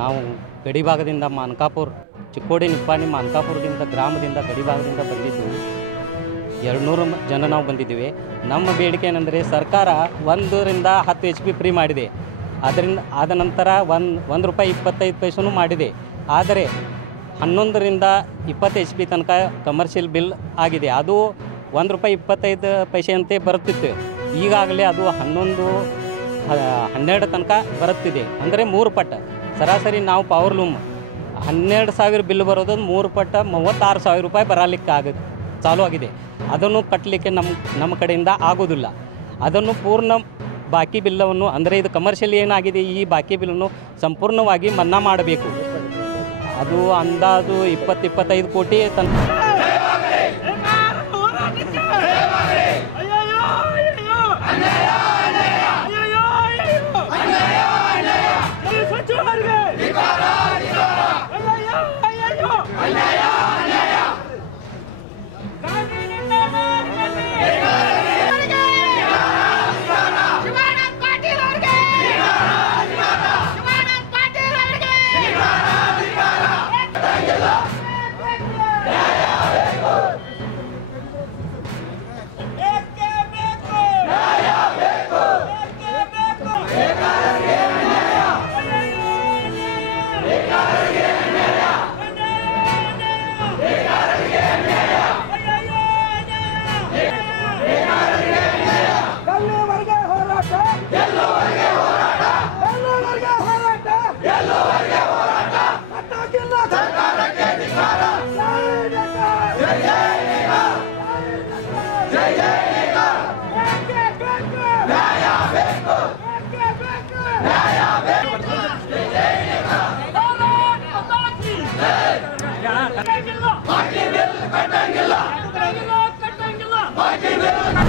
ನಾವು ಗಡಿಭಾಗದಿಂದ ಮಾನಕಾಪುರ ಚಿಕ್ಕೋಡಿ ನಿಪ್ಪಾಣಿ ಮಾನಕಾಪುರದಿಂದ ಗ್ರಾಮದಿಂದ ಗಡಿಭಾಗದಿಂದ ಬಂದಿದ್ದು 200 ಜನ ನಾವು ಬಂದಿದ್ದೀವಿ. ನಮ್ಮ ಬೇಡಿಕೆ ಏನಂದರೆ ಸರ್ಕಾರ 1 ರಿಂದ 10 HP ಫ್ರೀ ಮಾಡಿದೆ. ಅದರಿಂದ ಆದ ನಂತರ ಒಂದು ರೂಪಾಯಿ 25 ಪೈಸೆನೂ ಮಾಡಿದೆ. ಆದರೆ 11 ರಿಂದ 20 HP ತನಕ ಕಮರ್ಷಿಯಲ್ ಬಿಲ್ ಆಗಿದೆ. ಅದು 1 ರೂಪಾಯಿ 25 ಪೈಸೆಯಂತೆ ಬರುತ್ತಿತ್ತು. ಈಗಾಗಲೇ ಅದು 12 ತನಕ ಬರುತ್ತಿದೆ. ಅಂದರೆ 3 ಪಟ್ಟು. ಸರಾಸರಿ ನಾವು ಪವರ್ ಲೂಮ್ 12,000 ಬಿಲ್ ಬರೋದು 3 ಪಟ್ಟು 36,000 ರೂಪಾಯಿ ಬರಲಿಕ್ಕೆ ಚಾಲೂ ಆಗಿದೆ. ಅದನ್ನು ಕಟ್ಟಲಿಕ್ಕೆ ನಮ್ಮ ಕಡೆಯಿಂದ ಆಗೋದಿಲ್ಲ. ಅದನ್ನು ಪೂರ್ಣ ಬಾಕಿ ಬಿಲ್ಲವನ್ನು ಅಂದರೆ ಇದು ಕಮರ್ಷಿಯಲ್ ಏನಾಗಿದೆ ಈ ಬಾಕಿ ಬಿಲ್ಲನ್ನು ಸಂಪೂರ್ಣವಾಗಿ ಮನ್ನಾ ಮಾಡಬೇಕು. ಅದು ಅಂದಾಜು 20-25 ಕೋಟಿ ತನಕ. ಕಟ್ಟಂಗಿಲ್ಲ